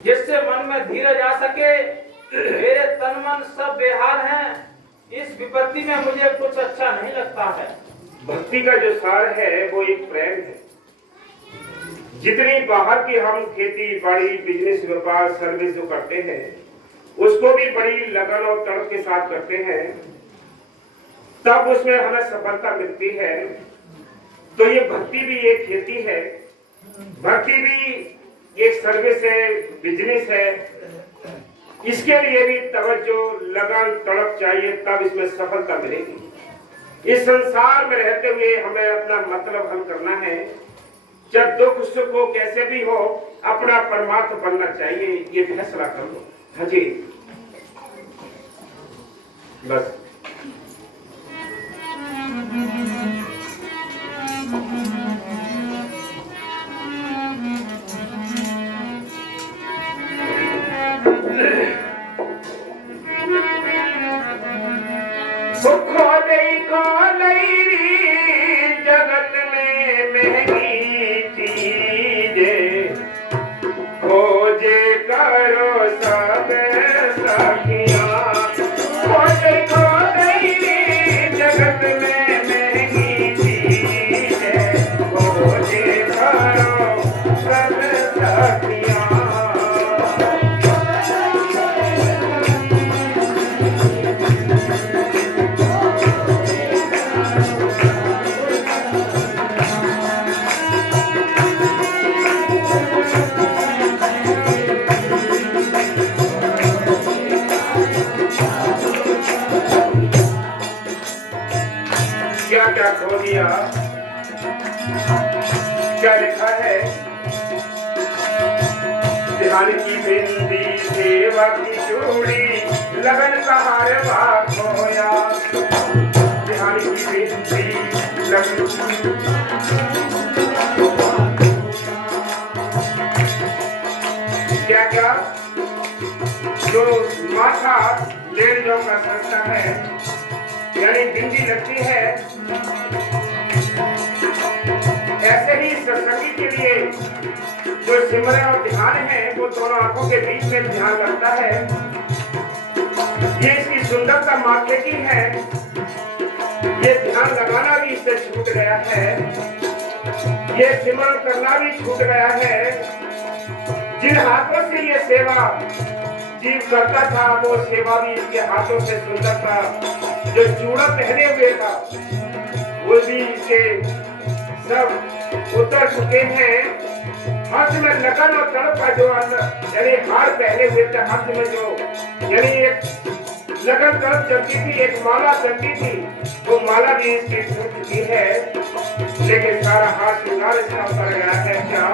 जिससे मन में धीरज आ सके। मेरे तन मन सब बेहाल हैं। इस विपत्ति में मुझे कुछ अच्छा नहीं लगता है। भक्ति का जो सार है वो एक प्रेम है। जितनी बाहर की हम खेती बाड़ी बिजनेस व्यापार सर्विस जो करते हैं उसको भी बड़ी लगन और तड़प के साथ करते हैं, तब उसमें हमें सफलता मिलती है। तो ये भक्ति भी एक खेती है, भक्ति भी एक सर्विस है, बिजनेस है। इसके लिए भी तवज्जो लगन तड़प चाहिए, तब इसमें सफलता मिलेगी। इस संसार में रहते हुए हमें अपना मतलब हल करना है। जब दुख सुख हो कैसे भी हो अपना परमार्थ बनना चाहिए, ये फैसला कर लो। हाँ जी, बस सुखो देखो लैरी जगत में महंगी चीजें, खोजे करो सब सखियां। खोजे को लैरी जगत में महंगी चीजें, खोजे करो सब सखियां। क्या क्या खो दिया, क्या लिखा है? ध्यान की बिंदी सेवा की चूड़ी, लगन का हार खोया। ध्यान की बिंदी लगन क्या क्या जो माथा लेन जो का संस्था है, यानी बिंदी लगती है। ऐसे ही सत्संगी के लिए जो सिमरन और ध्यान है वो दोनों आंखों के बीच में ध्यान लगता है। ये इसकी सुंदरता माथे की है। ये ध्यान लगाना भी इससे छूट गया है, ये सिमरन करना भी छूट गया है। जिन हाथों से ये सेवा जीव करता था वो सेवा भी इसके हाथों से सुंदर था। जो चूड़ा पहने हुए था वो भी इसके सब उतर चुके हैं। हाथ में लगन और तड़प का जो यानी हार पहने हुए थे, हाथ में जो यानी एक लगन तड़प चलती थी, एक माला चलती थी, वो माला भी इसकी छूट चुकी है। लेकिन सारा हाथ श्रृंगार इसका उतर गया है। क्या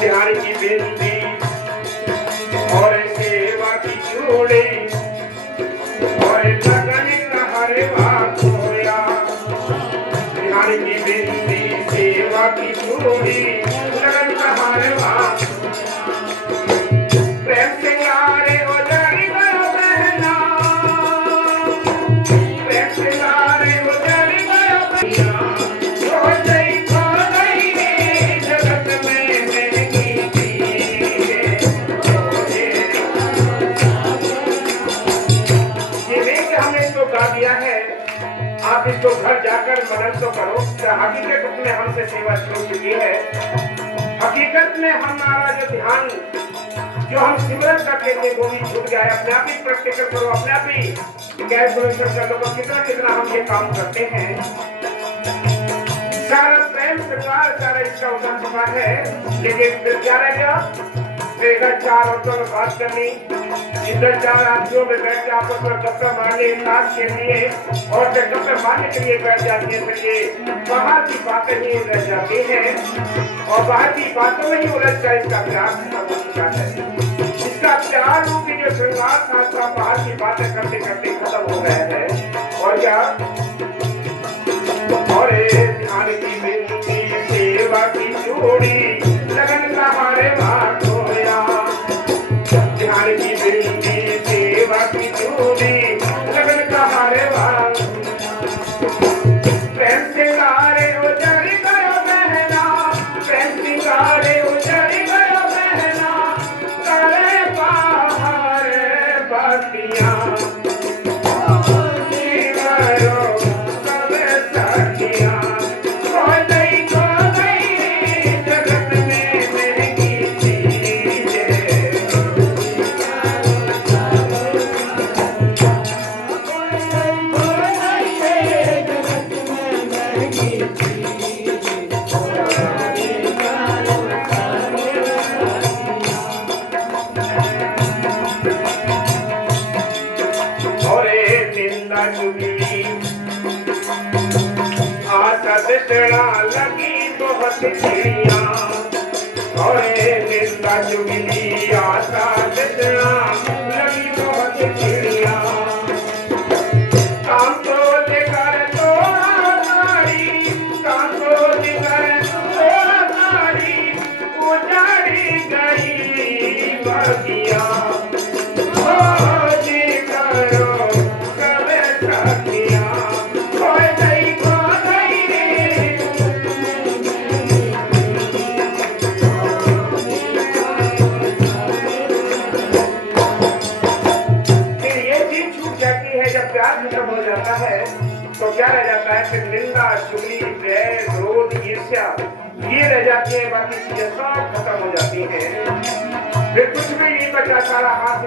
ध्यान की बिंदी और सेवा की चूड़ी और लगन का हरवा खोया। ध्यान की बिंदी सेवा की चूड़ी लगन का हरवा। प्रेम सिंगारे उजड़ी गयो बहना, प्रेम सिंगारे उजड़ी गयो बहना। दिया है, आप इसको घर जाकर मनन तो करो। हकीकत में हमसे सेवा छूट चुकी है। हकीकत में हमारा जो ध्यान जो हम सिमरन करते थे वो भी छूट गया है। अपने आप ही प्रैक्टिकल करो, अपने आप ही कैलकुलेशन कर लो कितना कितना हम ये काम करते हैं। सारा प्रेम श्रृंगार सारा इसका उतर चुका है। लेकिन फिर क्या रह गया? इधर चार औरतों में बात करनी, इधर चार आदमियों में बैठ के आपस में गप्पे मारने नाच के लिए और गप्पे मारने के लिए बैठ जाती है। फिर ये बाहर की बातें ही रह जाती हैं और बाहर की बातों में ही उलझ कर इसका प्यार खत्म हो चुका है। इसका प्यार रूपी जो श्रृंगार था बाहर की बातें करते करते खत्म हो गया है। और क्या? और ध्यान की बिंदी सेवा की चूड़ी लगन का हरवा खोया। ध्यान की बिंदी सेवा की चूड़ी लगन का हरवा। प्रेम से गारे उजड़ गयो बहना, चिड़िया और निंदा चुगली आशा जितना लगी बहुत चिड़िया काम को लेकर तो सारी काम को लेकर तो सारी उजाड़ी गई बगिया हो जाता है तो क्या रह जाता है? फिर निंदा चुगली बैर क्रोध ईर्ष्या ये रह जाती है, बाकी चीजें सब खत्म हो जाती हैं। फिर कुछ भी नहीं बचा, सारा हाथ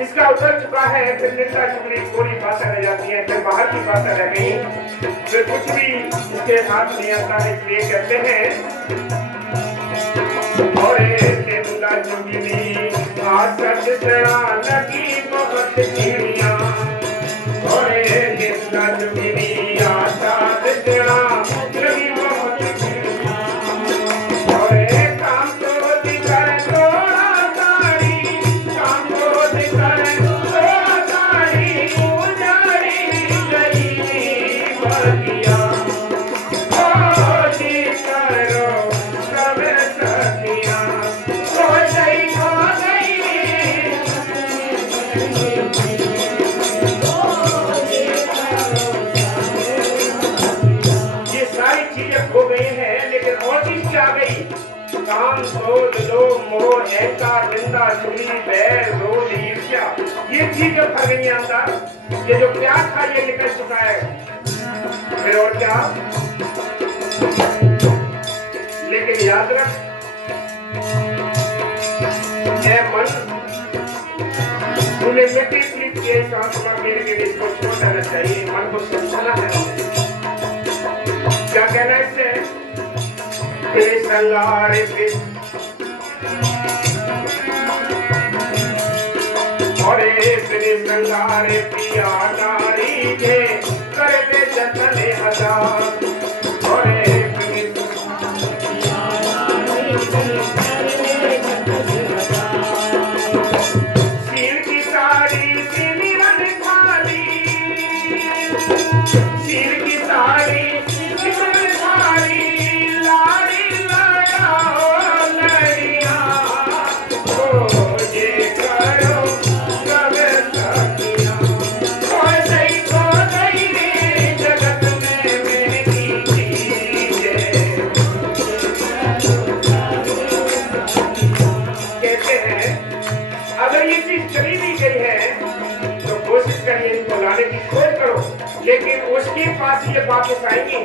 इसका उतर चुका है। फिर निंदा चुगली थोड़ी बातें रह जाती है, फिर बाहर की बातें रह गई, फिर कुछ भी इसके हाथ नहीं आता है। इसलिए कहते हैं और निंदा चुगली आशा जितना लगी बहुत चिड़िया और निंदा चुगली आशा जितना लगी बहुत चिड़िया और काम को दिकर तोड़ा सारी काम को दिकर तोड़ा सारी उजाड़ी गई बगिया ओ जी करो सब सखिया हो गई हो गई है। लेकिन और चीज क्या आ गई? काम क्रोध लोभ मोह अहंकार निंदा चुगली बैर क्रोध ईर्ष्या ये चीजें भर गई अंदर। ये जो प्यार था ये निकल चुका है। फिर और क्या? लेकिन याद रख मन तूने मिट्टी स्लिप के सांस के लिए इसको छोड़ देना चाहिए, मन को समझाना है। क्या कहना है इससे? संगारे पे और तेरे संगारे पिया नारी के करते जतने हजार और सील की साड़ी सिमरन खाली सील की साड़ी सिमरन खाली लेकिन उसके पास ये वापस आएंगी।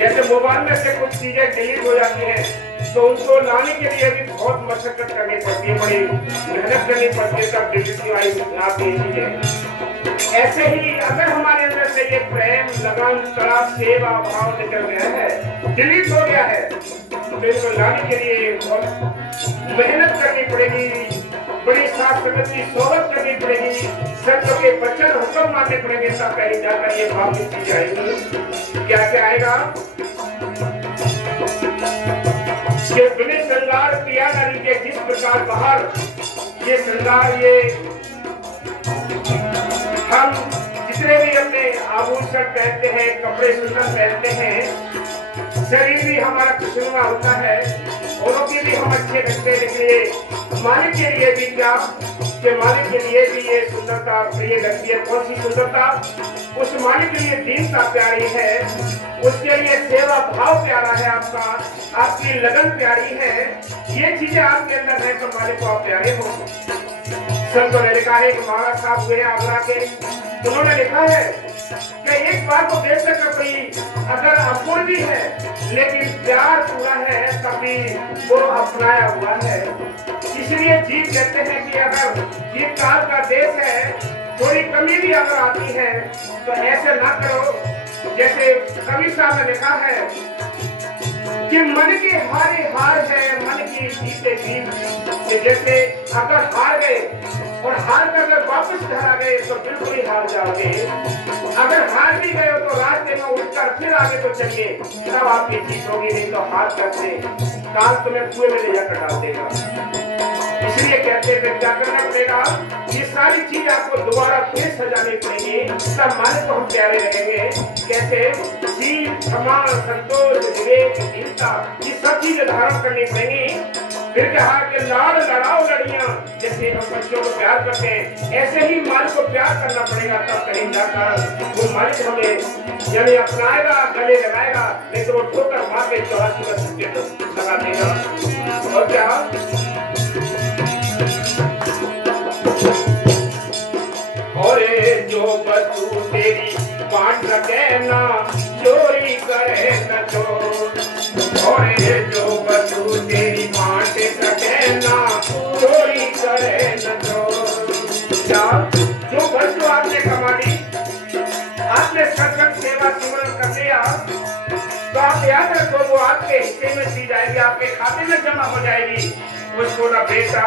जैसे मोबाइल में से कुछ चीजें डिलीट हो जाती हैं तो उनको लाने के लिए भी बहुत मशक्कत करनी पड़ती है, बड़ी मेहनत करनी पड़ती है, तब डिलीट आती है चीजें। ऐसे ही अगर हमारे अंदर से ये प्रेम लगन तड़प सेवा भाव निकल गया है, डिलीट हो गया है, तो इनको लाने के लिए बहुत मेहनत करनी पड़ेगी, बड़ी साथ संगत की सोबत करनी पड़ेगी, सत्य के वचन हुक्म मानने पड़ेंगे, तब कहीं जाकर ये भाव की चीज आएगी। क्या क्या आएगा? ये बिना श्रृंगार किया न लीजिए जिस प्रकार बाहर ये श्रृंगार ये हम जितने भी अपने आभूषण पहनते हैं, कपड़े सुंदर पहनते हैं, शरीर भी हमारा खुशनुमा होता है, औरों के भी हम अच्छे लगते हैं, इसलिए मालिक के लिए भी क्या कि मालिक के लिए भी ये सुंदरता प्रिय लगती है। कौन सी सुंदरता? उस मालिक के लिए दीनता प्यारी है, उसके लिए सेवा भाव प्यारा है, आपका आपकी लगन प्यारी है। ये चीजें आपके अंदर है तो मालिक को आप प्यारे हो। संतों ने लिखा है कि महाराज साहब हुए आगरा के, उन्होंने लिखा है कि एक बात को बेशक कोई अगर अपूर्ण भी है लेकिन प्यार पूरा है तभी वो अपनाया हुआ है। इसलिए जीव कहते हैं कि अगर ये काल का देश है, थोड़ी कमी भी अगर आती है तो ऐसे ना करो। जैसे कवि साहब ने लिखा है कि मन के हारे हार है, मन की जीते जीत। जैसे अगर हार गए और हार कर अगर वापस घर आ गए तो बिल्कुल ही हार जाओगे। अगर हार भी गए हो तो रास्ते में उठकर फिर आगे तो चलिए, तब आपकी जीत होगी, नहीं तो हार करते काल तुम्हें कुएं में ले जाकर डाल देगा। इसलिए कहते हैं क्या करना पड़ेगा, ये सारी चीज आपको दोबारा फिर सजानी पड़ेगी, तब माने तो हम प्यारे रहेंगे। कैसे? सील, क्षमा, संतोष, विवेक, दीनता, ये सब चीजें धारण करनी पड़ेंगी। फिर कहा कि लाड़ लड़ाओ लड़ियां, जैसे हम बच्चों को प्यार करते हैं ऐसे ही मालिक को प्यार करना पड़ेगा, तब कहीं जाकर वो मालिक हमें यानी अपनाएगा, गले लगाएगा, नहीं तो वो ठोकर मार के 84 लगा देगा। और क्या? और जो वस्तु तेरी बांट सके ना, चोरी करे न चोर। और जो वस्तु तेरी बांट सके ना, चोरी करे न चोर। क्या? जो वस्तु आपने कमा ली, आपने सत्संग सेवा सिमरन कर लिया, तो आप याद रखो वो आपके हिस्से में दी जाएगी, आपके खाते में जमा हो जाएगी। उसको न बेटा,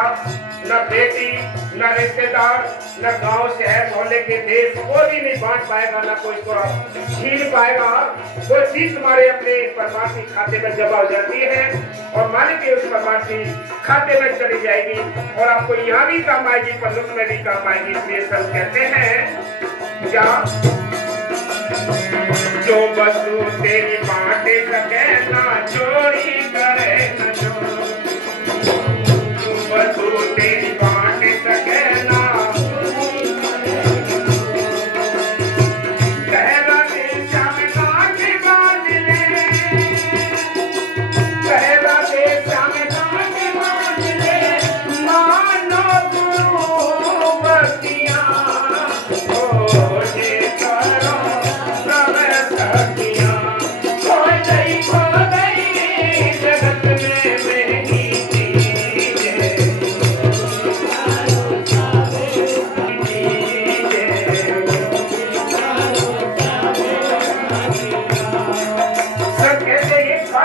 न बेटी, न रिश्तेदार, न गांव शहर मोहल्ले के देश कोई भी नहीं बांट पाएगा, न कोई इसको छीन पाएगा। वो चीज तुम्हारे अपने परमार्थी खाते में जमा हो जाती है और मालिक के उस परमार्थी खाते में चली जाएगी और आपको यहाँ भी काम आएगी, परलोक में भी काम आएगी। इसलिए सब कहते हैं क्या? जो वस्तु तेरी बांट सके ना, चोरी करे न चोर। वस्तु तेरी बांट सके ना, कहला दे श्याम गांठ बांध ले, कहला दे श्याम गांठ बांध ले, मानो गुरु बतिया, ओ जे करो सब सतिया। खो गई जगत में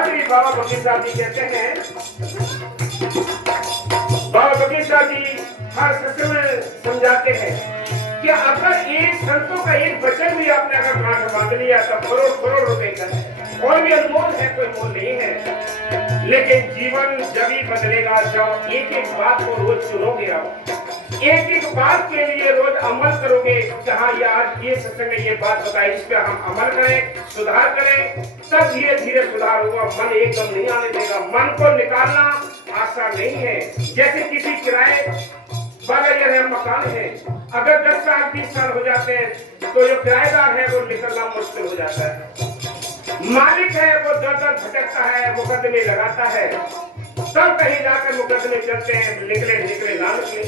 मेरी बाबा बगीचा जी कहते हैं, बाबा बगीचा जी हर सत्संग में समझाते हैं कि अगर एक संतों का एक वचन भी आपने अगर गांठ बांध लिया तो करोड़ करोड़ रुपए का है और भी अनमोल है, कोई मोल नहीं है। लेकिन जीवन जब ही बदलेगा जब एक एक बात को रोज सुनोगे, आप एक एक बात के लिए रोज अमल करोगे। जहाँ यार ये सत्संग में ये बात बताई, इस पे हम अमल करें, सुधार करें, तब धीरे धीरे सुधार होगा। मन एकदम नहीं आने देगा। मन को निकालना आसान नहीं है। जैसे किसी किराए वाला यह मकान है, अगर 10 साल 20 साल हो जाते हैं तो जो किराएदार है वो निकलना मुश्किल हो जाता है। मालिक है वो दर दर भटकता है, मुकदमे लगाता है, तब कहीं जाकर मुकदमे चलते हैं, निकले निकले ना निकले।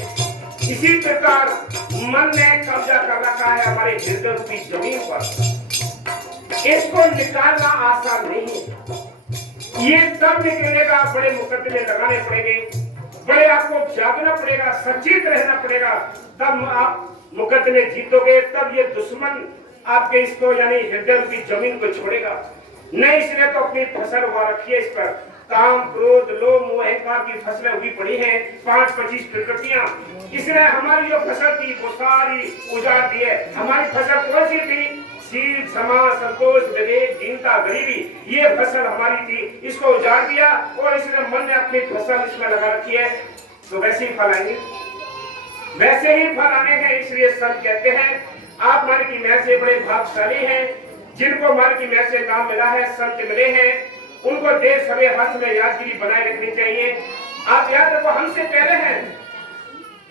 इसी प्रकार मन ने कब्जा कर रखा है हमारे हृदय की जमीन पर। इसको निकालना आसान नहीं है। ये तब निकलेगा, बड़े मुकदमे लगाने पड़ेंगे, बड़े आपको जागना पड़ेगा, सचेत रहना पड़ेगा, तब आप मुकदमे जीतोगे। तब ये दुश्मन आपके इसको यानी हृदय की जमीन को छोड़ेगा नहीं। इसलिए तो अपनी फसल उगा रखी है, इस पर काम, क्रोध, लोभ, मोह, अहंकार की फसलें उगी पड़ी हैं, 5-25 प्रकृतियां। इसलिए हमारी जो फसल थी वो सारी उजाड़ दी है। हमारी फसल कौन सी थी? सील, क्षमा, संतोष, विवेक, दीनता, गरीबी, ये फसल हमारी थी। इसको उजाड़ दिया और इसलिए मन ने अपनी फसल इसमें लगा रखी है, तो वैसे ही फल आएंगे, वैसे ही फल आने हैं। इसलिए संत कहते हैं आप मन की महर से बड़े भाग्यशाली हैं, जिनको मन की महर से नाम मिला है, संत मिले हैं, उनको देर समय हाथ में यादगिरी बनाए रखनी चाहिए। आप याद रखो, हमसे पहले हैं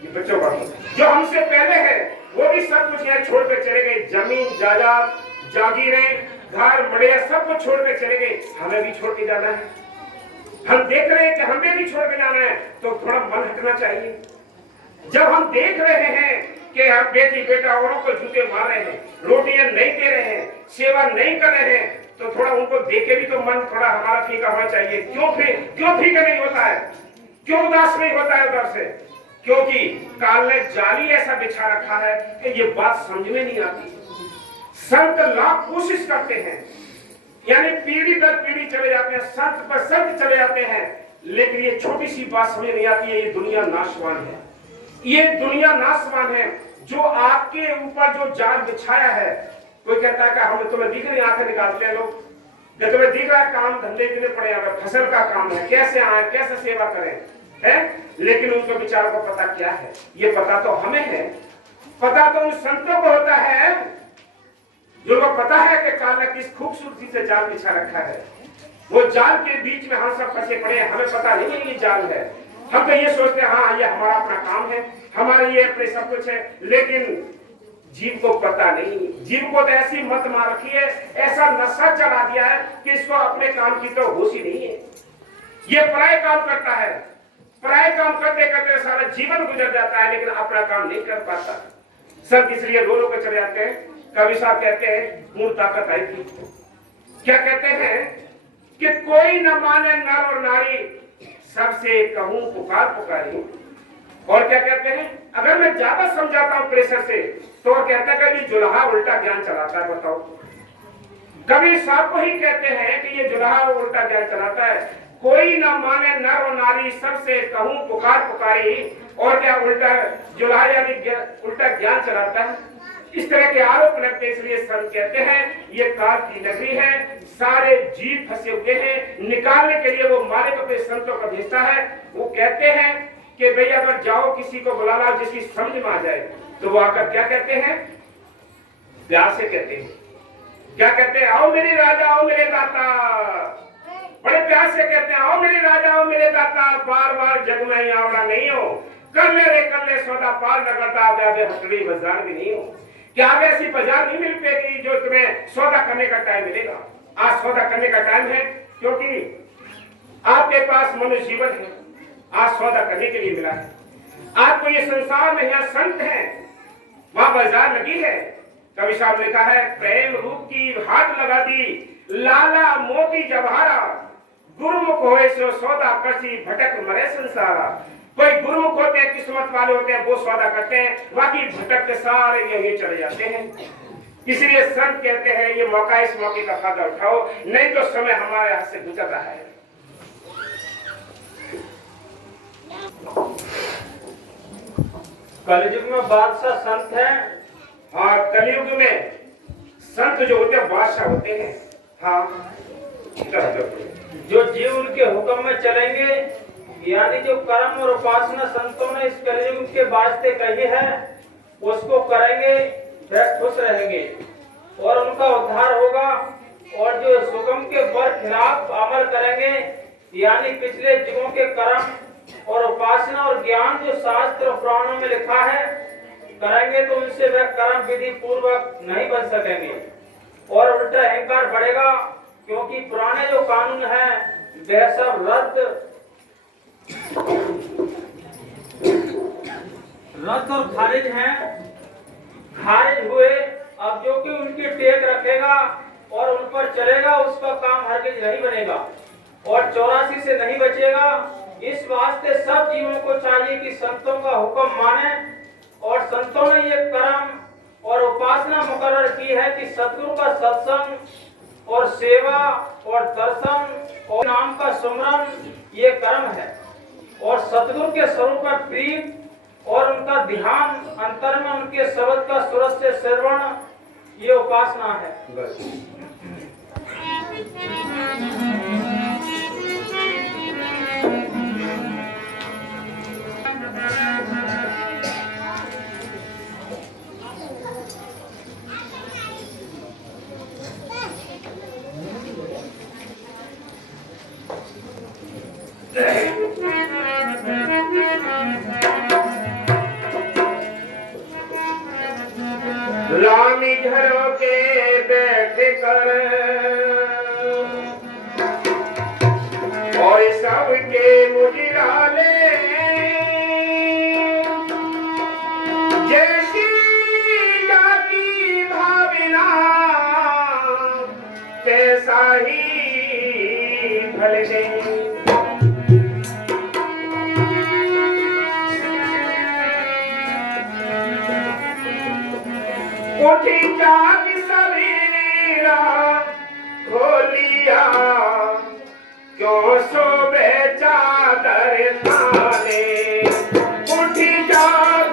बच्चों का, जो हमसे पहले है वो भी सब कुछ यहाँ छोड़ कर चले गए। जमीन जायदाद, जागीरें, घर बढ़िया सब कुछ छोड़ कर चले गए। हमें भी छोड़ के जाना है। हम देख रहे हैं कि हमें भी छोड़ के जाना है, तो थोड़ा मन हटना चाहिए। जब हम देख रहे हैं कि हम बेटी बेटा औरों को जूते मार रहे हैं, रोटियां नहीं दे रहे हैं, सेवा नहीं कर रहे हैं, तो थोड़ा उनको देखे भी तो मन थोड़ा हमारा फीका होना चाहिए। क्यों फीका नहीं होता है? क्यों उदास नहीं होता है उधर से? क्योंकि काल ने जाली ऐसा बिछा रखा है कि ये बात समझ में नहीं आती। संत लाख कोशिश करते हैं, यानी पीढ़ी दर पीढ़ी चले जाते हैं, संत पर संत चले जाते हैं, लेकिन ये छोटी सी बात समझ नहीं आती है, ये दुनिया नाशवान है। ये दुनिया नाशवान है। जो आपके ऊपर जो जाल बिछाया है, कोई कहता है कि हमें तुम्हें दिख रही आंखें निकालते हैं लोग, जब तुम्हें दिख रहा है काम धंधे इतने पड़े, अगर फसल का काम है, कैसे आए, कैसे सेवा करें, है, लेकिन उनको बेचारों को पता क्या है? ये पता तो हमें है, पता तो उन संतों को होता है जिनको पता है कि काल ने किस खूबसूरती से जाल बिछा रखा है। वो जाल के बीच में हम सब फंसे पड़े हैं, हमें पता नहीं है ये जाल है। हम तो ये सोचते हैं हाँ ये हमारा अपना काम है, हमारे ये अपने सब कुछ है, लेकिन जीव को पता नहीं। जीव को तो ऐसी मत मार रखी है, ऐसा नशा चला दिया है कि इसको अपने काम की तो होश ही नहीं है। ये पराये काम करता है, पराये काम करते करते सारा जीवन गुजर जाता है, लेकिन अपना काम नहीं कर पाता। सब इसलिए रो रो के चले जाते हैं। कवि साहब कहते हैं पूर्ण ताकत आई थी, क्या कहते हैं कि कोई न माने नर और नारी, सबसे कहूं पुकार पुकारी। और क्या कहते हैं, अगर मैं ज्यादा समझाता हूं प्रेशर से तो कहता है कि जुल्हा उल्टा ज्ञान चलाता है। बताओ, कवि साहब को ही कहते हैं कि ये जुल्हा उल्टा ज्ञान चलाता है। कोई न माने नर और नारी, सबसे कहूं पुकार पुकारी। और क्या उल्टा जुल्हा यानी उल्टा ज्ञान चलाता है। इस तरह के आरोप लगते, इसलिए संत कहते हैं ये काल की नगरी है, सारे जीव फंसे हुए हैं, निकालने के लिए वो मालिक अपने संतों का भेजता है। वो कहते हैं कि भाई अगर जाओ किसी को बुला लाओ जिसकी समझ में आ जाए, तो वो आकर क्या कहते हैं, प्यार से कहते हैं, क्या कहते हैं, आओ मेरे राजा आओ मेरे दाता, बड़े प्यार से कहते हैं, आओ मेरे राजा आओ मेरे दाता, बार बार जग में आवड़ा नहीं हो, कर ले सौदा पार न करता, आगे हथड़ी बाजार भी नहीं हो। क्या आगे ऐसी बाजार नहीं मिल पाएगी जो तुम्हें सौदा करने का टाइम मिलेगा। आज सौदा करने का टाइम है, क्योंकि आपके पास मनुष्य जीवन है, आज सौदा करने के लिए मिला है। आपको ये संसार में यहाँ संत है, वहां बाजार लगी है। कवि साहब लिखा है, प्रेम रूप की हाथ लगा दी, लाला मोती जवाहरा, गुरुमुख होए सो सौदा करसी, भटक मरे संसारा। कोई गुरुमुख होते हैं, किस्मत वाले होते हैं, वो सौदा करते हैं, बाकी भटक के सारे यही चले जाते हैं। इसलिए संत कहते हैं ये मौका, इस मौके का फायदा उठाओ, नहीं तो समय हमारे हाथ से गुजर रहा है। कलयुग में बादशाह संत है। हाँ, कलयुग में संत जो होते हैं बादशाह होते हैं। हाँ, जो जीव उनके हुक्म में चलेंगे, यानी जो कर्म और उपासना संतों ने इस कलयुग के वास्ते कही है, उसको करेंगे, फिर खुश रहेंगे और उनका उद्धार होगा। और जो हुक्म के खिलाफ अमल करेंगे, यानी पिछले युगों के कर्म और उपासना और ज्ञान जो शास्त्र और पुराणों में लिखा है करेंगे, तो उनसे वह कर्म विधि पूर्वक नहीं बन सकेंगे और उल्टा अहंकार बढ़ेगा। क्योंकि पुराने जो कानून है वह सब रद्द और खारिज हैं, खारिज हुए। अब जो कि उनकी टेक रखेगा और उन पर चलेगा, उसका काम हरगिज नहीं बनेगा और 84 से नहीं बचेगा। इस वास्ते सब जीवों को चाहिए कि संतों का हुक्म माने। और संतों ने ये कर्म और उपासना मुकर्रर की है कि सतगुरु का सत्संग और सेवा और दर्शन और नाम का सुमरन ये कर्म है। और सतगुरु के स्वरूप में प्रीत और उनका ध्यान, अंतर में उनके शब्द का सूरज से श्रवण, ये उपासना है। रामी घरों के बैठ कर और सबके मुजराले, जैसी जाकी भावना कैसा ही भले गई। उठी जाग सवेरा खोलिया, क्यों सो बेचादर थाने। उठी जाग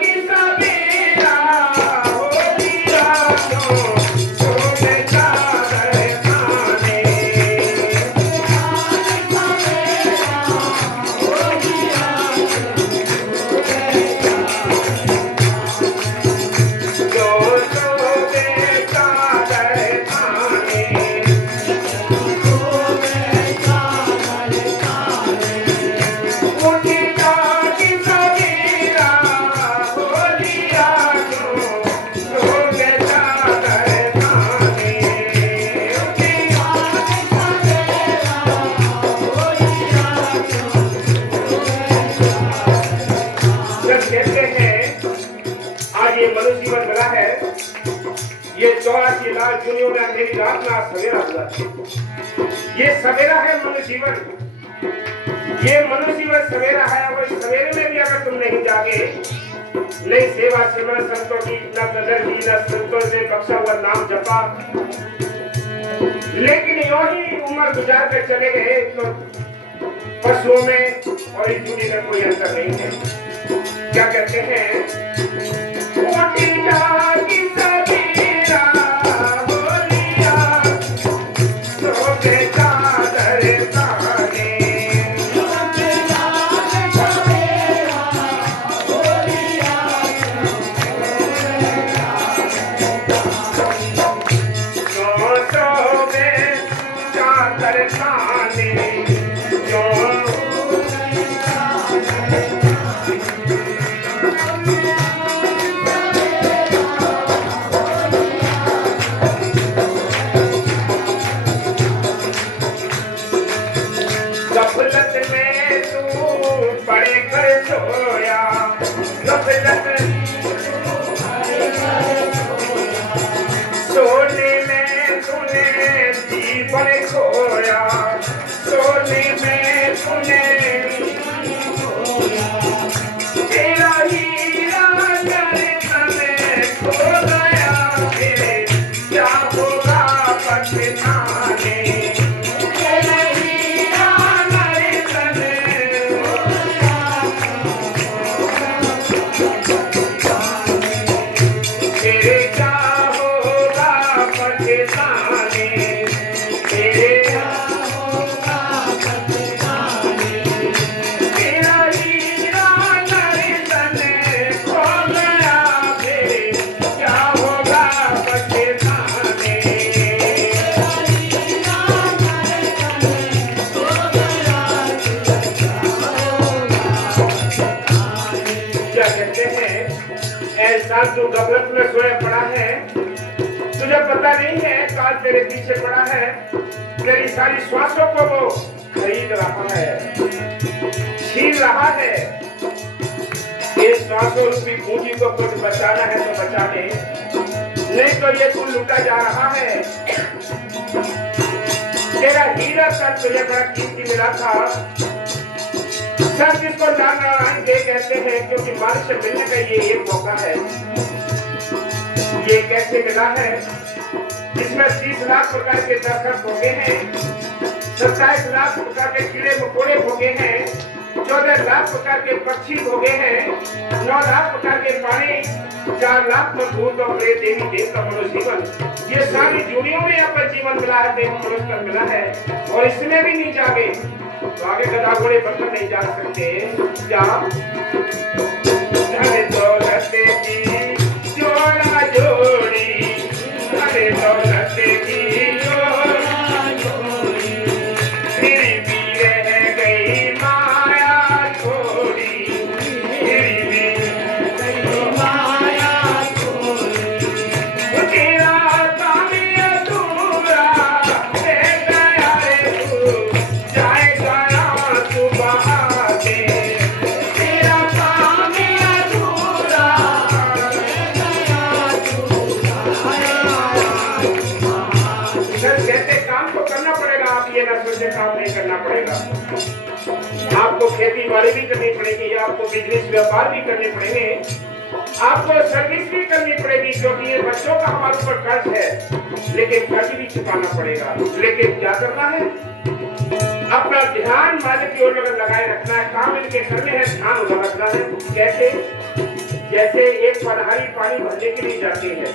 दुनिया में अंधेरी रात ना सवेरा हुआ। ये सवेरा है मनुष्य जीवन, ये मनुष्य जीवन सवेरा है। और इस सवेरे में भी अगर तुम नहीं जागे, नहीं सेवा सिमरन संतों की, न नजर की, न संतों से बख्शा हुआ नाम जपा, लेकिन यूं ही उम्र गुजार कर चले गए, तो पशुओं में और इस दुनिया में कोई अंतर नहीं है। क्या कहते हैं? जो गफलत में सोया पड़ा है, तुझे पता नहीं है काल तेरे पीछे पड़ा है, तेरी सारी श्वासों को वो खरीद रहा है, छीन रहा है। ये श्वासों रूपी पूंजी को कुछ बचाना है तो बचा ले, नहीं तो ये तू लूटा जा रहा है। तेरा हीरा कल तुझे बड़ा कीमती मिला था, सब जिसको नारायण दे कहते हैं, क्योंकि मालिक से मिलने का ये एक मौका है। ये कैसे मिला है? इसमें 30 लाख प्रकार के दरखत भोगे हैं, 27 लाख प्रकार के कीड़े मकोड़े भोगे हैं, 14 लाख प्रकार के पक्षी भोगे हैं, 9 लाख प्रकार के पानी, 4 लाख भूत और प्रेत देवी देवता मनुष्य जीवन, ये सारी दुनिया में आपका जीवन मिला है, देव मनुष्य का मिला है। और इसमें भी नहीं जागे तो आगे गधा घोड़े बनकर नहीं जा सकते। क्या धन दौलत की जोड़ा जोड़ी, धन दौलत की जोड़ा जोड़ी, फिर भी रह गई माया थोड़ी, फिर भी रह गई माया थोड़ी। तेरा काम अधूरा रह गया रे तू, जाएगा काम नहीं करना पड़ेगा। आपको खेती बाड़ी भी करनी पड़ेगी, आपको बिजनेस व्यापार भी करने पड़ेंगे, आपको सर्विस भी करनी पड़ेगी, क्योंकि ये बच्चों का हमारे ऊपर कर्ज है, लेकिन कर्ज भी चुकाना पड़ेगा। लेकिन क्या करना है? अपना ध्यान मालिक की ओर लगाए रखना है, काम इनके करने हैं, ध्यान उधर रखना है। कैसे? जैसे एक पनहारी पानी भरने के लिए जाती है,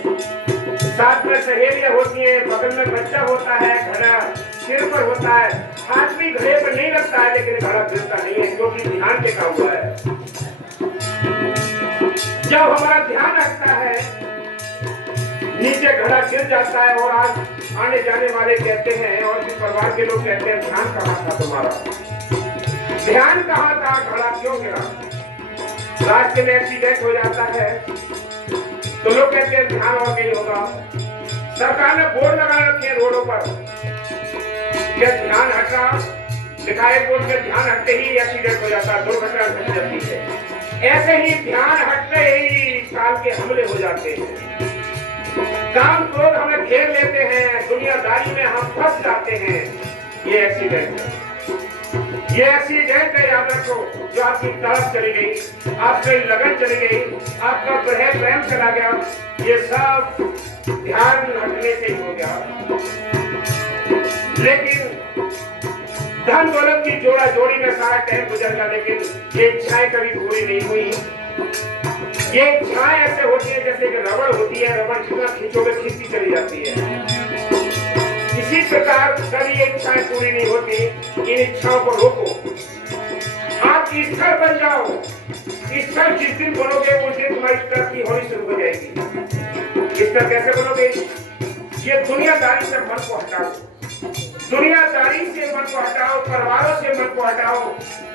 साथ में सहेलियां होती हैं, बगल में बच्चा होता है, घड़ा सिर पर होता है, हाथ भी घड़े पर नहीं लगता है, लेकिन घड़ा गिरता नहीं है, क्योंकि ध्यान टिका हुआ है। जब हमारा ध्यान रखता है, नीचे घड़ा गिर जाता है। और आज आने जाने वाले कहते हैं और फिर परिवार के लोग कहते हैं, ध्यान कहाँ था तुम्हारा? ध्यान कहाँ था? घड़ा क्यों गिरा? रास्ते में एक्सीडेंट हो जाता है तो लोग कहते हैं ध्यान और कहीं होगा। सरकार ने बोर्ड लगा रखे हैं रोडों पर, क्या ध्यान हटा लिखा है, बोर्ड के ध्यान हटते ही एक्सीडेंट हो जाता है, दुर्घटना घट जाती है। ऐसे ही ध्यान हटते ही काल के हमले हो जाते हैं। काम क्रोध हमें घेर लेते हैं, दुनियादारी में हम फंस जाते हैं। ये एक्सीडेंट है, ये एक्सीडेंट है, याद रखो। जो आपकी तड़प चली गई, आपकी लगन चली गई, आपका ग्रह प्रेम चला गया, ये सब ध्यान हटने से ही हो गया। लेकिन धन दौलत की जोड़ा जोड़ी में सारा टाइम गुजर गया, लेकिन ये इच्छाएं कभी पूरी नहीं हुई। ये इच्छाएं ऐसे होती है जैसे कि रबड़ होती है, रबड़ जितना खींचोगे खींचती चली जाती है। इसी प्रकार कभी ये इच्छाएं पूरी नहीं होती। इन इच्छाओं को रोको, आप ईश्वर बन जाओ। ईश्वर जिस दिन बनोगे उस दिन तुम्हारी तरक्की होनी शुरू हो जाएगी। ईश्वर कैसे बनोगे? ये दुनियादारी से मन को हटाओ, दुनियादारी से मन को हटाओ, परिवारों से मन को हटाओ,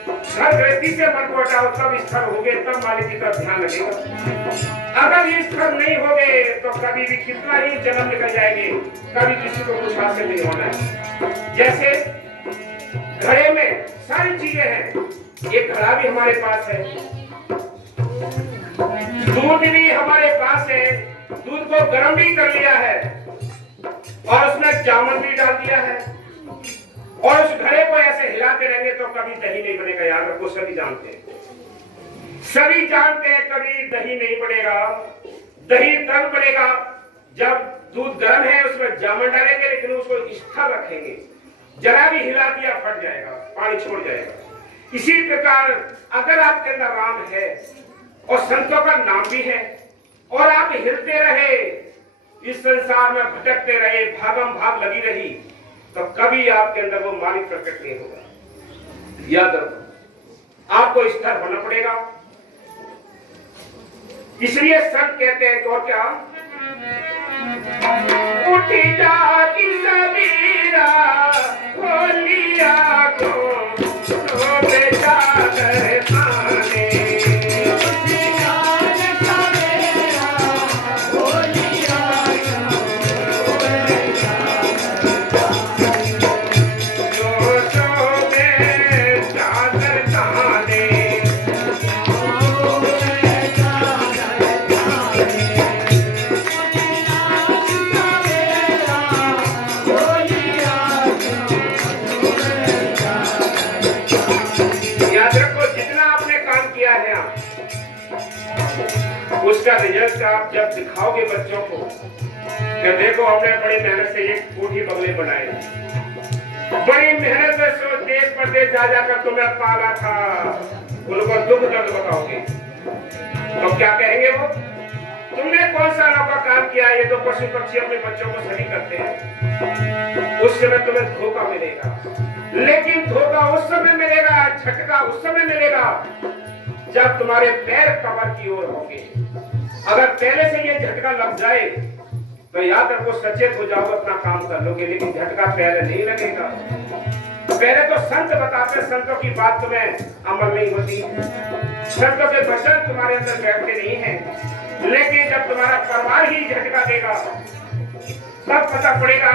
घर गृहस्थी से मन को हटाओ, तब ईश्वर होगे, तब मालिक की तरफ ध्यान लगेगा। अगर ईश्वर नहीं होगे तो कभी भी कितना ही जन्म निकल जाएंगे, कभी किसी को कुछ हासिल नहीं होना है। जैसे घड़े में सारी चीजें हैं, एक घड़ा भी हमारे पास है, दूध भी हमारे पास है, दूध को गर्म भी कर लिया है और उसमें जामुन भी डाल दिया है, और उस घड़े को ऐसे हिलाते रहेंगे तो कभी दही नहीं बनेगा। याद रखो, सभी जानते हैं, सभी जानते हैं कभी दही नहीं बनेगा। दही तब बनेगा जब दूध गर्म है, उसमें जामुन डालेंगे, लेकिन उसको स्थिर रखेंगे। जरा भी हिला दिया फट जाएगा, पानी छोड़ जाएगा। इसी प्रकार अगर आपके अंदर राम है और संतों का नाम भी है और आप हिलते रहे, इस संसार में भटकते रहे, भागम भाग लगी रही, तो कभी आपके अंदर वो मालिक प्रकट नहीं होगा। याद रखो, आपको स्थिर होना पड़ेगा। इसलिए संत कहते हैं तो क्या, उठी जाती सबीरा होलिया को तो बेटा कर थाने। उसका रिजल्ट आप जब दिखाओगे बच्चों को कि देखो हमने बड़ी मेहनत से एक कोठी बंगले बनाए, बड़ी मेहनत से देश प्रदेश जा जाकर तुम्हें पाला था, उनको दुख दर्द बताओगे तो क्या कहेंगे वो? तुमने कौन सा अनोखा काम किया? ये तो पशु पक्षी अपने बच्चों को सही करते हैं। उस समय तुम्हें धोखा मिलेगा, लेकिन धोखा उस समय मिलेगा, झटका उस समय मिलेगा जब तुम्हारे पैर कमर की ओर होंगे। अगर पहले से ये झटका लग जाए तो याद रखो, सचेत हो जाओ, अपना काम कर लोगे, लेकिन झटका पहले नहीं लगेगा। पहले तो संत बताते, संतों की बात तुम्हें अमल नहीं होती, संतों के वचन तुम्हारे अंदर बैठते नहीं हैं। लेकिन जब तुम्हारा परिवार ही झटका देगा तब पता पड़ेगा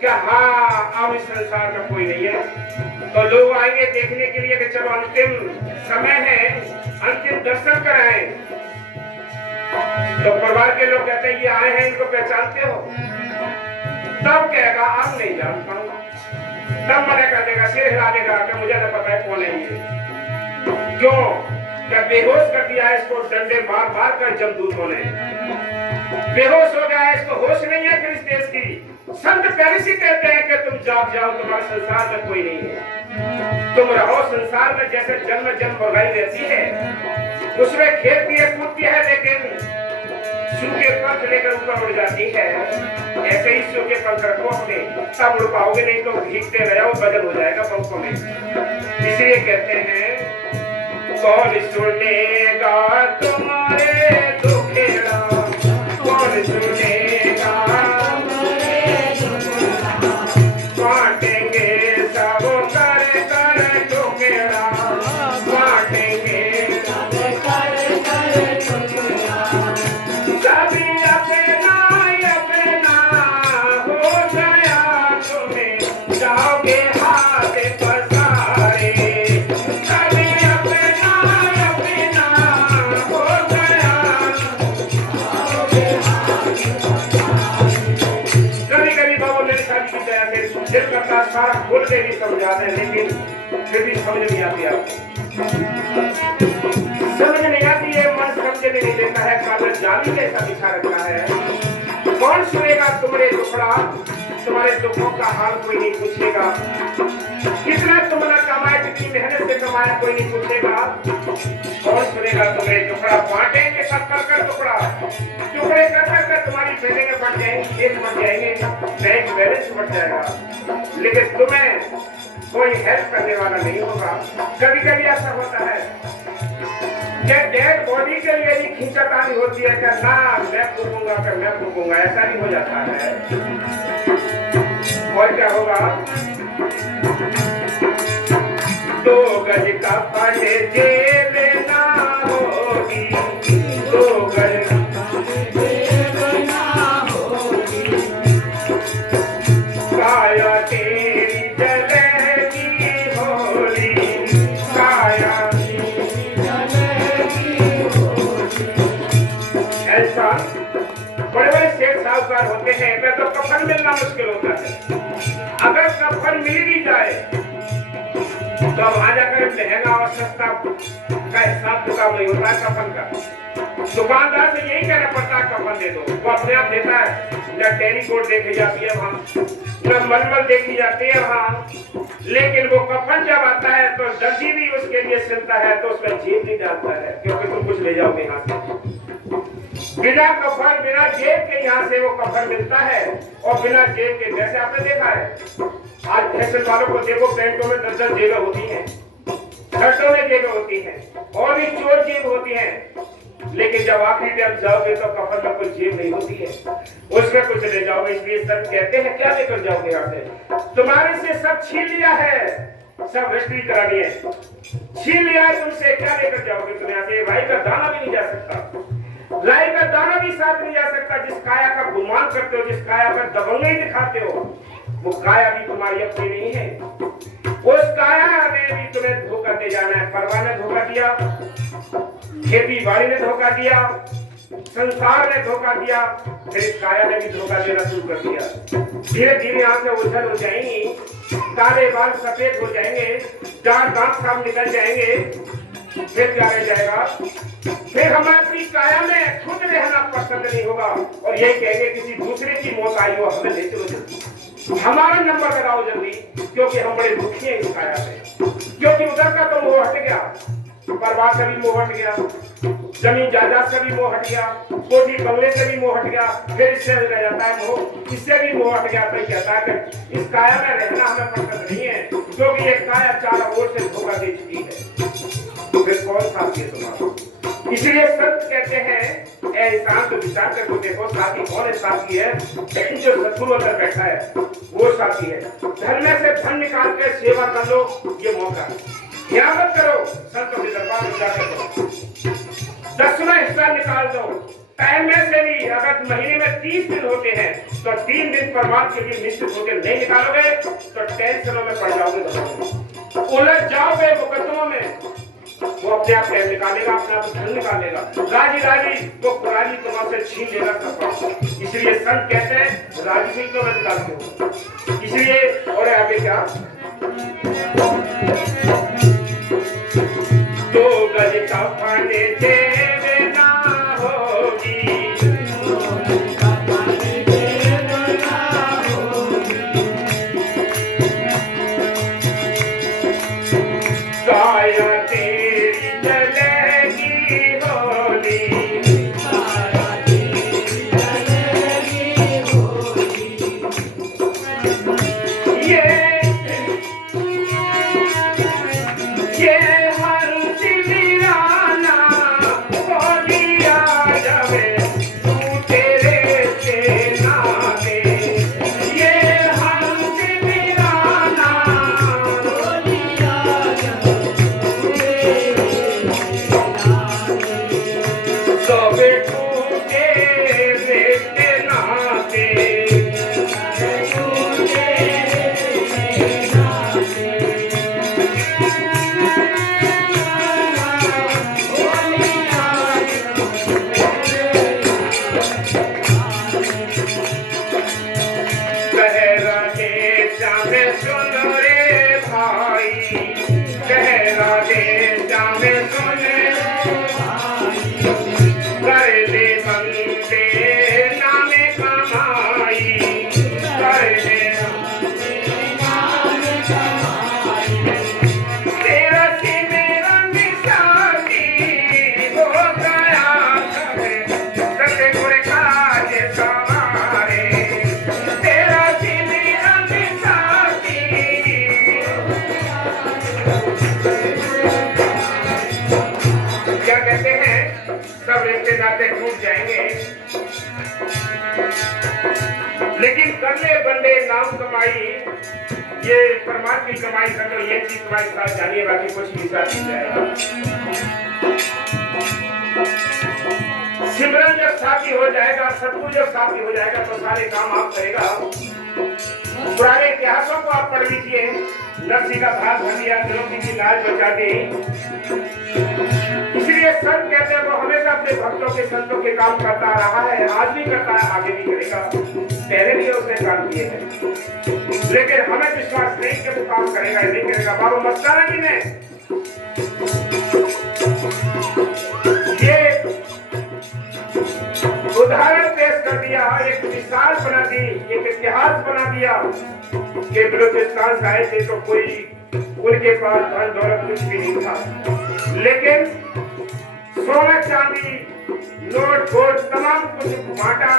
कि हाँ, अब इस संसार में कोई नहीं है। तो लोग आएंगे देखने के लिए कि चलो अंतिम समय है, अंतिम दर्शन कराएं। तो परिवार के लोग कहते हैं ये आए हैं, इनको पहचानते हो? तब कहेगा आप नहीं जानता हूं। तब मना कर देगा, सिर हिला देगा कि मुझे ना पता है कौन है ये। क्यों? क्या बेहोश कर दिया है इसको डंडे मार मार कर जमदूतों ने, बेहोश हो गया है, इसको होश नहीं है। फिर इस देश की संत पहले से कहते हैं कि तुम जाग जाओ, तुम्हारे संसार में कोई नहीं है, तुम रहो संसार में। जैसे जन्म जन्म बगाई रहती है, उसमें खेलती है कूदती है, लेकिन सूखे पंख लेकर ऊपर उड़ जाती है। ऐसे ही सूखे पंख रखो अपने, तब उड़ पाओगे, नहीं तो भीगते रहो, बदल हो जाएगा पंखों में। इसलिए कहते हैं कौन सुनेगा तुम्हारे दुखेड़ा, कौन सुनेगा, बांटेंगे सब कर कर टुकड़ा, बांटेंगे सभी अपना अपना हो गया, तुम्हें जाओगे हाथ पसारे। सभी अपना अपना हो गया, याद है, लेकिन फिर भी समझ नहीं आती आपको। समझ नहीं आती है, मन समझने नहीं देता है, कागज जाली जैसा बिछा रखा है। कौन सुनेगा तुम्हारे टुकड़ा, तुम्हारे दुखों का हाल कोई नहीं पूछेगा। कितना तुमने कमाया, कितनी मेहनत से कमाया, कोई नहीं पूछेगा। कौन सुनेगा तुम्हारे टुकड़ा, बांटेंगे सब कर टुकड़ा, टुकड़े कर तुम्हारी बिल्डिंगें बढ़ जाएंगी, खेत बढ़ जाएंगे, बैंक बैलेंस बढ़ जाएगा, लेकिन तुम्हें कोई हेल्प करने वाला नहीं होगा। कभी कभी ऐसा होता है कि डेड बॉडी के लिए भी खींचातानी होती है कि ना मैं फूकूंगा, कर मैं फूकूंगा, ऐसा भी हो जाता है। और क्या होगा, 2 गज का पड़े जेब ना होगी, 2 गज काया तेरी जलेगी होली, काया ऐसा बड़े बड़े सेठ साहूकार होते हैं, मैं तो कफन मिलना मुश्किल होता है। अगर कफन मिल भी जाए तो वहां जाकर महंगा और सस्ता का हिसाब किताब नहीं होता कफन का। दुकानदार से यही कहना पड़ता है कफन दे दो, वो अपने आप देता है। न टेलीकोट देखी जाती है वहाँ, न मलमल देखी जाती है वहाँ, लेकिन वो कफन जब आता है तो दर्जी भी उसके लिए सिलता है, तो उसमें जेब नहीं डालता है, क्योंकि तुम कुछ ले जाओगे यहाँ से। बिना कफन, बिना जेब के यहाँ से वो कफन मिलता है, और बिना जेब के, जैसे आपने देखा है आज फैशन वालों को देखो, पैंटों में 10-10 जेबें होती हैं, शर्टों में जेबें होती हैं, और भी चोर जेब होती हैं, लेकिन जब आखिरी टाइम जाओगे तो कफन में कोई जेब नहीं होती है, उसमें कुछ ले जाओगे। इसलिए सब कहते हैं क्या लेकर जाओगे यहाँ से, तुम्हारे से सब छीन लिया है, सब रजिस्ट्री करानी है, छीन लिया है तुमसे, क्या लेकर जाओगे तुम यहाँ से। राई का दाना भी नहीं जा सकता, राई का दाना भी साथ नहीं जा सकता। जिस काया का गुमान करते हो, जिस काया पर दबंगई दिखाते हो, वो काया भी तुम्हारी अपनी नहीं है। उस काया ने भी तुम्हें धोखा दे जाना है। परवाह ने धोखा दिया, खेती बाड़ी ने धोखा दिया, संसार ने धोखा दिया, फिर इस काया ने भी धोखा देना शुरू कर दिया। धीरे धीरे आंखें उछल हो जाएंगी, काले बाल सफेद हो जाएंगे, चार दांत साफ निकल जाएंगे, फिर क्या रह जाएगा, फिर हमें अपनी काया में खुद रहना पसंद नहीं होगा, और यही कहेंगे किसी दूसरे की मौत आई हो, हमें ले चलो जल्दी, हमारा नंबर लगाओ जल्दी, क्योंकि हम बड़े दुखी हैं इस काया से। क्योंकि उधर का तो मोह हट गया, परिवार से भी मोह हट गया, जमीन जायदाद से भी मोह हट गया, कोठी बंगले से भी मोह हट गया, फिर इससे रह जाता है मोह, इससे भी मोह हट गया। तो कहता है कि इस काया में रहना हमें पसंद नहीं है, क्योंकि ये काया चारों ओर से धोखा दे चुकी है, तो फिर कौन साथी है तुम्हारा। इसलिए संत कहते हैं ऐ इंसान को विचार करके देखो, साथी कौन है। साथी है जो सत्सुर अंदर बैठा है, वो साथी है। धन में से धन निकाल के सेवा कर लो, ये मौका क्या मत करो, संतों के दरबार में जाकर करो, 10वां हिस्सा निकाल दो। टाइम में से भी अगर महीने में 30 दिन होते हैं तो 3 दिन परमात्मा के लिए निश्चित होकर नहीं निकालोगे तो टेंशनों में पड़ जाओगे, उलझ जाओगे मुकदमों में। वो अपने आप टाइम निकालेगा, अपने आप धन निकालेगा, राजी राजी वो पुरानी तुम्हारे से छीन लेगा सब। इसलिए संत कहते हैं राजी नहीं तो मैं निकालते हो। इसलिए और आगे क्या, 2 गज का पाने जेब ना होगी, काया तेरी जलेगी होली, ये हंस वीराना होलिया जावे तू तेरे के नामे, ये हंस वीराना होलिया सब टूटे बेटे नाते, भूल जाएंगे। लेकिन करने बंदे नाम कमाई, ये परमात्मा की कमाई कर लो, ये चीज तुम्हारे साथ जानिए, बाकी कुछ भी साथ नहीं जाएगा। सिमरन जब साथी हो जाएगा, सब कुछ जब साथी हो जाएगा तो सारे काम आप करेगा। पुराने इतिहासों को आप पढ़ लीजिए, नरसी का भाग भर दिया, द्रौपदी की लाज बचा दी। इसलिए संत कहते हैं वो हमेशा अपने भक्तों के संतों के काम करता रहा है, आज भी करता है, आगे भी करेगा। पहले भी उसने काम किए हैं, लेकिन हमें विश्वास नहीं कि वो काम करेगा या नहीं करेगा। बाबा मस्ताना जी ने ये उदाहरण पेश कर दिया, एक मिसाल बना दी, एक इतिहास बना दिया कि बलूचिस्तान से आए थे तो कोई उनके पास धन दौलत कुछ भी नहीं था, लेकिन सोना चांदी नोट वोट तमाम कुछ बांटा।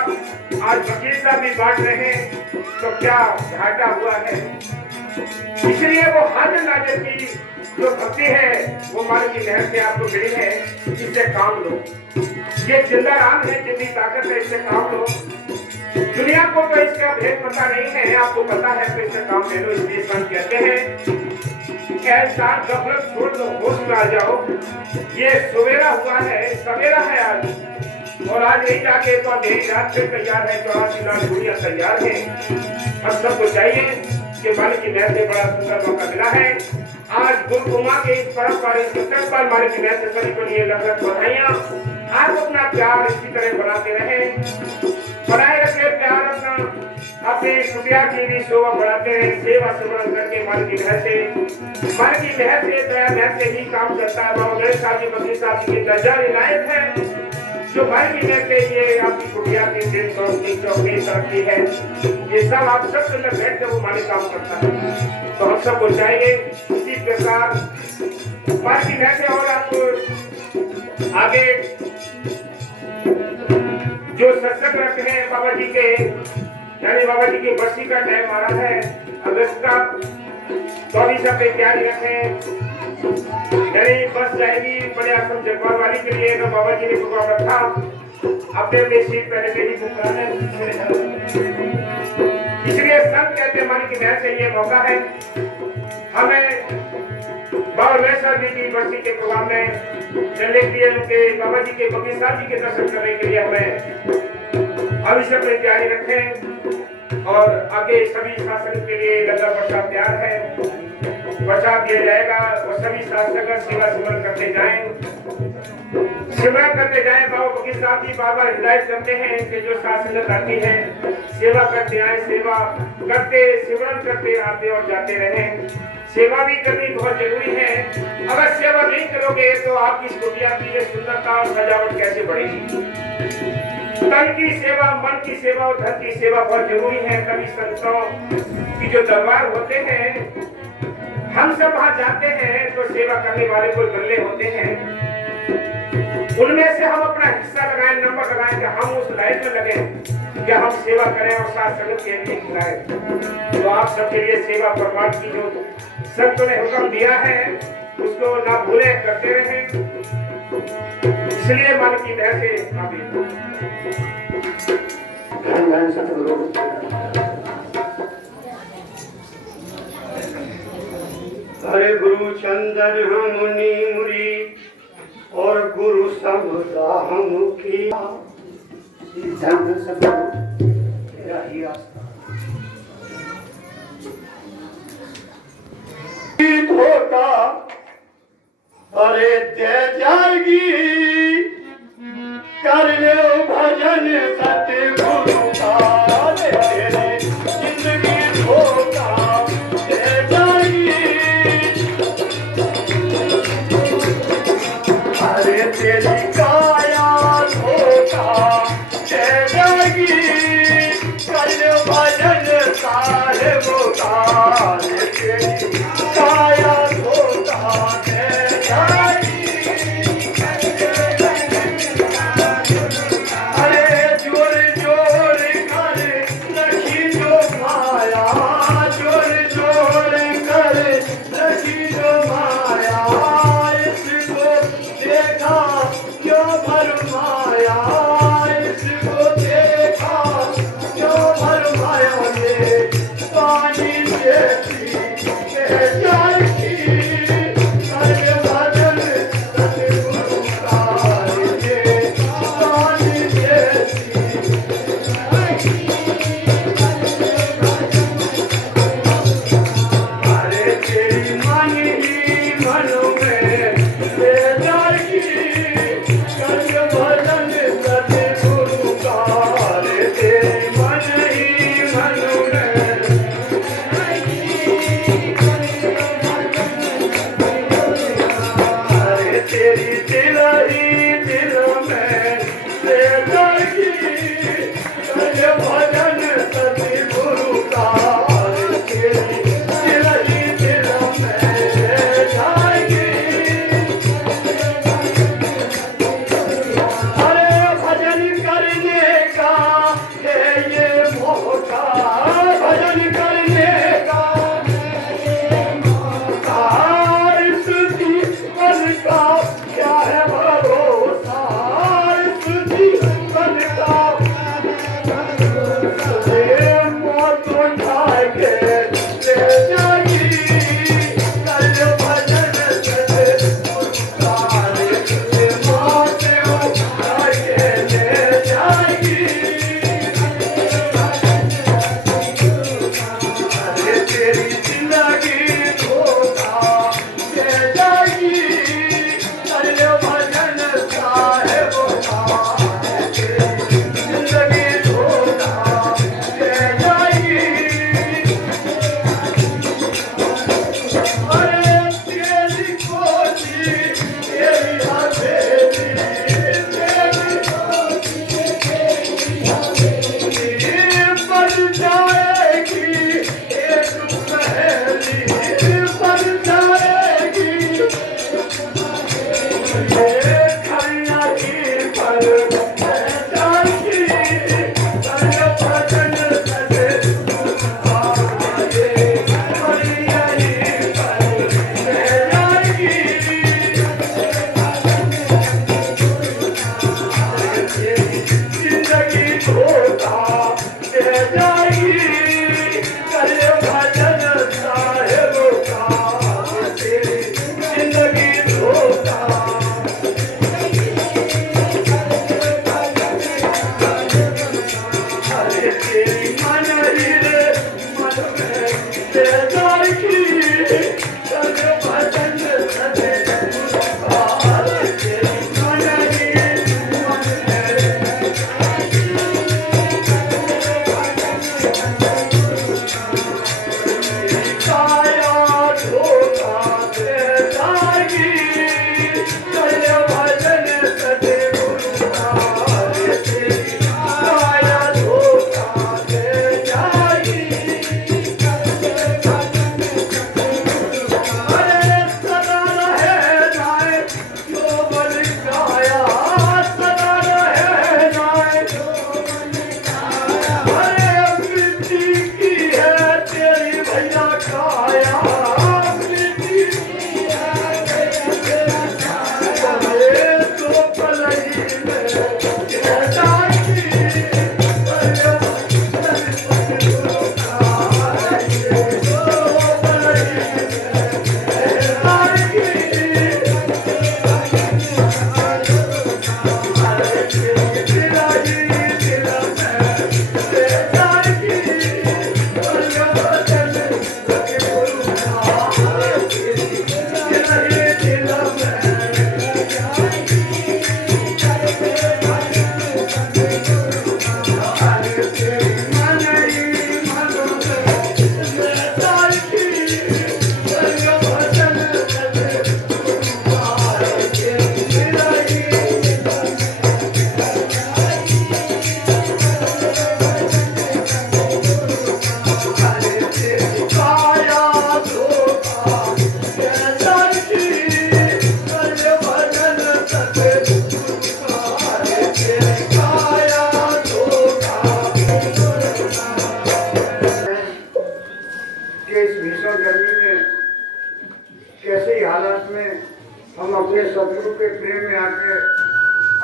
आज वकील साहब भी बांट रहे हैं तो क्या घाटा हुआ है। इसलिए वो हाजिर नाजिर की जो भक्ति है वो मालिक की मेहर से आपको मिली है, इससे काम लो। ये जिंदा राम है, जितनी ताकत है, इससे काम लो। दुनिया को तो इसका भेद पता नहीं है, आपको पता है तो इससे काम ले लो। इसलिए संत कहते हैं इंसान गफलत छोड़ दो, होश में आ जाओ। ये सवेरा हुआ है, सवेरा है आज, और आज नहीं जाके तो अंधेरी रात से तैयार है, 84 लाख दुनिया तैयार है। हम सबको चाहिए कि मालिक की मेहर से बड़ा सुंदर मौका मिला है। आज गुरुकुमा के इस परम पर मालिक की मेहर से सभी को लिए लग बधाइयां। आप अपना प्यार इसी तरह बनाते रहे, बनाए रखे प्यार अपना, अपनी कुटिया की भी शोभा बढ़ाते रहे, सेवा सिमरन करके मालिक की मेहर से, मालिक की मेहर से, दया मेहर से ही काम करता है। बाबा गणेश साहब जी, बकरी साहब जी के दर्जा इनायत है, जो मालिक की मेहर से ये आपकी कुटिया की दिन चौकी चौकी तरक्की है, ये सब आप सब के अंदर बैठ कर वो मालिक काम करता है। तो हम सबको चाहिए इसी प्रकार मालिक की मेहर से। और आपको आगे जो सत्संग रखे हैं बाबा जी के, यानी बाबा जी की बरसी का टाइम आ रहा है अगस्त का, तो अभी सब तैयारी रखें। यानी बस जाएगी बड़े आश्रम जगवाल वाली के लिए, तो बाबा जी ने प्रोग्राम रखा, अपने अपने सीट पहले से ही बुक कराने। इसलिए संत कहते हैं मालिक की मेहर से ये मौका है हमें बाबा वैसा जी की बरसी के प्रोग्राम में चलने के लिए, उनके बाबा जी के बकरी साहब जी के दर्शन करने के लिए हमें अभी से अपनी तैयारी रखें। और आगे सभी शासन के लिए लंगर प्रसाद तैयार है, प्रसाद दिया जाएगा और सभी शासक सेवा सिमरन करते जाएं, सिमरन करते जाएं। बाबा वकील साहब जी बार बार हिदायत करते हैं कि जो शासन आती है सेवा करते आए, सेवा करते सिमरन करते आते और जाते रहें। सेवा भी करनी बहुत जरूरी है। अगर सेवा नहीं करोगे तो आपकी कुटिया की ये सुंदरता और सजावट कैसे बढ़ेगी। तन की सेवा, मन की सेवा और धन की सेवा बहुत जरूरी है। कभी संतों की जो दरबार होते हैं, हम सब वहां जाते हैं तो सेवा करने वाले कोई गल्ले होते हैं, उनमें से हम अपना हिस्सा लगाएं, नंबर लगाएं कि हम उस लाइन में लगे कि हम सेवा करें और साथ संगत के लिए खिलाएं। तो आप सबके लिए सेवा परमात्मा की जो संतों ने हुक्म दिया है उसको ना भूले, करते रहें। इसलिए मालिक की मेहर से हरे गुरु चंदन मुनि मुरी और गुरु समदा हम की धन सब तेरा ही आस्था होता। अरे दे जाएगी कर लो भजन सतगुरु का, तेरी जिंदगी होगा दे जाएगी। अरे तेरी काया धोखा दे जाएगी कर लो भजन साहेबों का, तेरी काया धोखा दे जाएगी। अरे जोर जोर कर रखी जो माया, जोर जोर कर रखी जो माया, इसको देखा तेरी दिल ही दिल में ले जाएगी ये भजन सतगुरु का तेरी दिल ही दिल में ले जाएगी अरे भजन करने का है ये मौका भजन करने का इस जीवन का क्या है भरोसा इस जीवन का ये मौत उठा के ले जाएगी कल भजन से ये मौत उठा के ले जाएगी अरे तेरी जिंदगी धोखा दे जाएगी अरे भजन साहेब तेरी जिंदगी धोखा दे जाएगी अरे तेरी कोठी तेरी हवेली बन जाएगी एक पहली बन जाएगी ये खरियाही पर जाएगी कल भजन सजे ये खरियाही पर जाएगी जिंदगी धोखा दे जाएगी कल भजन साहेब का तेरी जिंदगी धोखा अरे तेरी मन ही रे मन में ले जाएगी कल भजन सजे तेरी मन ही मन में काया धोखा दे जाएगी कल भजन सजे तेरी काया धोखा दे जाएगी अरे सदा रहे जाए जो बन काया सदा रहे जाए अरे मिट्टी की है तेरी भैया काया मिट्टी की अरे तो पलही में रह जाएगी कि इस भीषण गर्मी में कैसे ही हालात में हम अपने सदगुरु के प्रेम में आके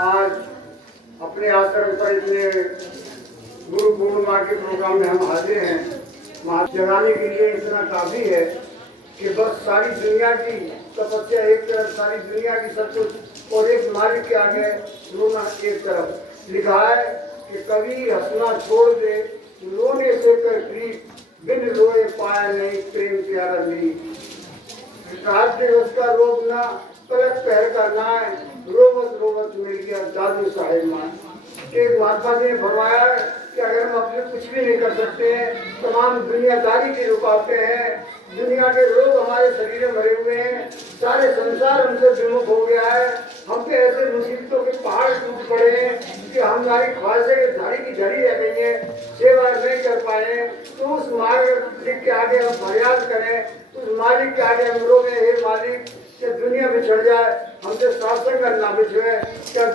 आज अपने आश्रम पर इतने गुरु पूर्णिमा के प्रोग्राम में हम हाजिर हैं। वहाँ जगाने के लिए इतना काफी है कि बस सारी दुनिया की तपस्या एक तरफ, सारी दुनिया की सब कुछ, और एक मालिक के आगे रोना एक तरफ। लिखा है कि कभी हंसना छोड़ दे, रोने से कर गरीब, बिन रोए पाया नहीं प्रेम प्यारा नहीं। रात दिवस का रोग ना, पलक पहर का ना है, रोवत रोवत मिल गया दादू साहेब मां। एक महात्मा जी ने फरमाया है कि अगर हम अपने कुछ भी नहीं कर सकते हैं, तमाम दुनियादारी की रुकावटें हैं, दुनिया के रोग हमारे शरीर में भरे हुए हैं, सारे संसार हमसे विमुख हो गया है। हम पे ऐसे मुसीबतों के पहाड़ टूट पड़े हैं कि हमारी ख्वाहिशें की झाड़ी की झड़ी रह गई है, सेवा नहीं कर पाए। तो उस मालिक के आगे हम फरियाद करें, उस मालिक के आगे हम रोगे, हे मालिक कि दुनिया बिछड़ जाए, हमसे सात्संग ना बिछड़े, क्या